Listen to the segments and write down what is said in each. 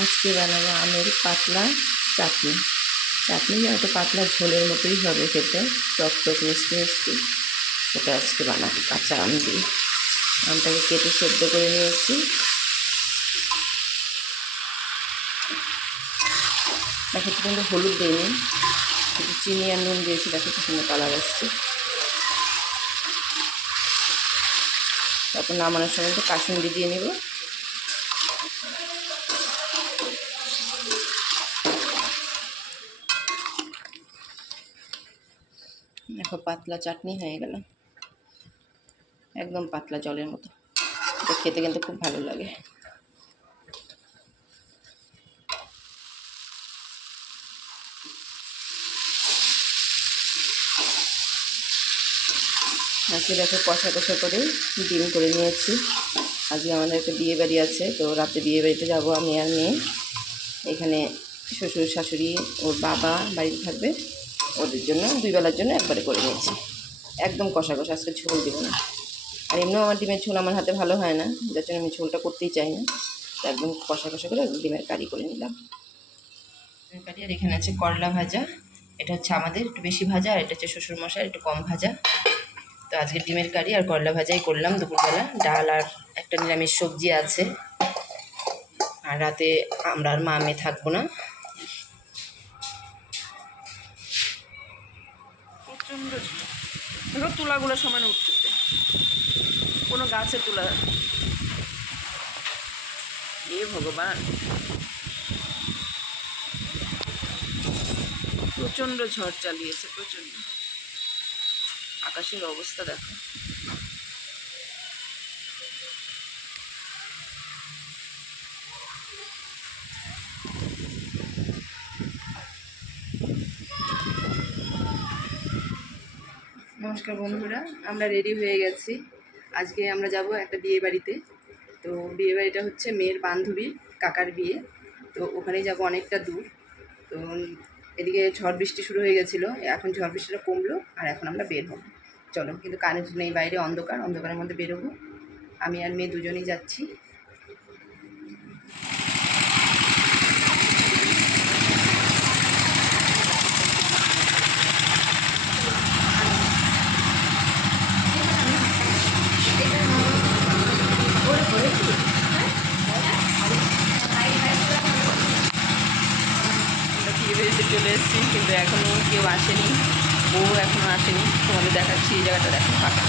আজকে বানাবো আমের পাতলা চাটনি। চাটনি হয়তো পাতলা ঝোলের মতোই হবে খেতে, টক টক মিষ্টি মিষ্টি। সেটা আজকে বানাবো কাঁচা আম দিয়ে। আমটাকে কেটে সেদ্ধ করে নিয়েছি। দেখো তো কিন্তু হলুদ দিইনি, একটু চিনি আর নুন দিয়েছি। দেখো কি সুন্দর কালার আসছে। তারপর নামানোর সময় তো কাসুন্দি দিয়ে নেব। দেখো পাতলা চাটনি হয়ে গেল, একদম পাতলা জলের মতো। এটা খেতে কিন্তু খুব ভালো লাগে। আজকে দেখো কষা কষা করে ডিম করে নিয়েছি। আজকে আমাদের একটা বিয়ে বাড়ি আছে, তো রাতে বিয়ে বাড়িতে যাবো আমি আর মেয়ে। এখানে শ্বশুর শাশুড়ি ওর বাবা বাড়িতে থাকবে, ওদের জন্য দুই বেলার জন্য একবারে করে নিয়েছি। একদম কষা কষা, আজকে ঝোল দেবো না। আর এমনিও আমার ডিমের ঝোল আমার হাতে ভালো হয় না, যার জন্য আমি ঝোলটা করতেই চাই না। তো একদম কষা কষা করে ডিমের কারি করে নিলাম। ডিমের কারি। আর এখানে আছে করলা ভাজা। এটা হচ্ছে আমাদের একটু বেশি ভাজা, আর এটা হচ্ছে শ্বশুরমশাই একটু কম ভাজা। তো আজকে ডিমের কারি আর করলা ভাজাই করলাম দুপুরবেলা। ডাল আর একটা নিরামিষ সবজি আছে। আর রাতে আমরা আর মা মেয়ে থাকবো না। প্রচণ্ড দেখো তুলাগুলো সমানে উঠতেছে, কোনো গাছে তুলা। এ ভগবান, প্রচণ্ড ঝড় চালিয়েছে, প্রচণ্ড। আকাশের অবস্থা দেখো। নমস্কার বন্ধুরা, আমরা রেডি হয়ে গেছি। আজকে আমরা যাব একটা বিয়ে বাড়িতে। তো বিয়ে বাড়িটা হচ্ছে মেয়ের বান্ধবীর কাকার বিয়ে। তো ওখানেই যাব, অনেকটা দূর। তো এদিকে ঝড় বৃষ্টি শুরু হয়ে গেছিলো, এখন ঝড় বৃষ্টিটা কমলো। আর এখন আমরা বের হব। চলো, কিন্তু কারেন্ট নেই, বাইরে অন্ধকার, অন্ধকারের মধ্যে বেরোবো। আমি আর মেয়ে দুজনেই যাচ্ছি। চলে এসেছি, কিন্তু এখনও কেউ আসেনি। বউ এখনও আসেনি। তোমাদের দেখাচ্ছি, এই জায়গাটা দেখো ফাঁকা।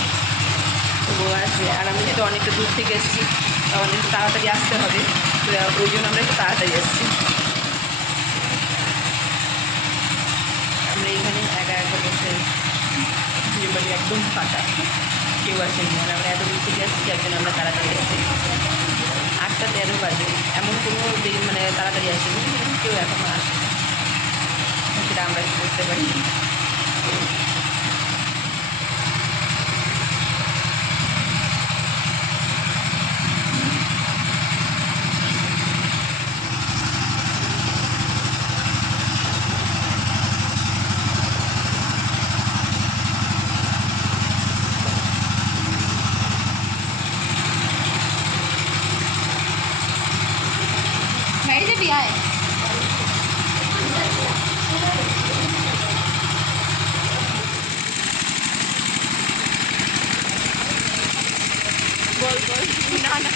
তো বউ আসবে। আর আমি যেহেতু অনেকটা দূর থেকে এসেছি, তো আমাদের একটু তাড়াতাড়ি আসতে হবে। তো ওই জন্য আমরা একটু তাড়াতাড়ি এসেছি। আমরা এইখানে একা একা বসে, বিয়ে বাড়ি একদম ফাঁকা, কেউ আসেনি। আর আমরা এত দূর থেকে এসেছি, যার জন্য আমরা তাড়াতাড়ি এসেছি। 8:13 বাজে, এমন কোনো দিন মানে তাড়াতাড়ি আসেনি, কেউ এখনও আসেনি। সেটা আমরা বুঝতে পারি। বল বল, না না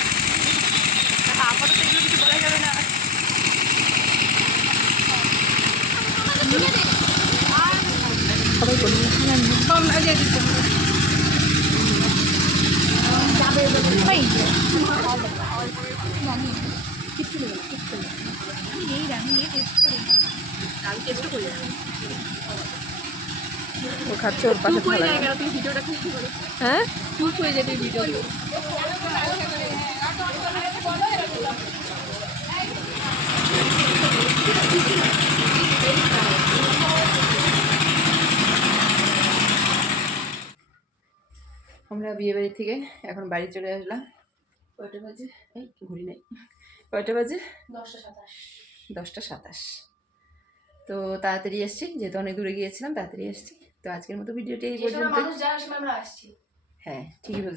আপাতত এগুলো কিছু বলা যাবে না। সবাই বলি আমি টেস্ট করি। ও খাচ্ছে, ওর পাশে ভালো লাগে। তুমি ভিডিওটা খুব করে, হ্যাঁ চুপ হয়ে যাবে ভিডিও। আমরা বিয়ে বাড়ি থেকে এখন বাড়ি চলে আসলাম। কয়টা বাজে? এই ঘুরি নাই। কয়টা বাজে? 10:27। তো তাড়াতাড়ি এসছি, যেহেতু অনেক দূরে গিয়েছিলাম, তাড়াতাড়ি এসছি। তো আজকের মতো ভিডিওটি এই পর্যন্ত। হ্যাঁ, ঠিকই বলছি।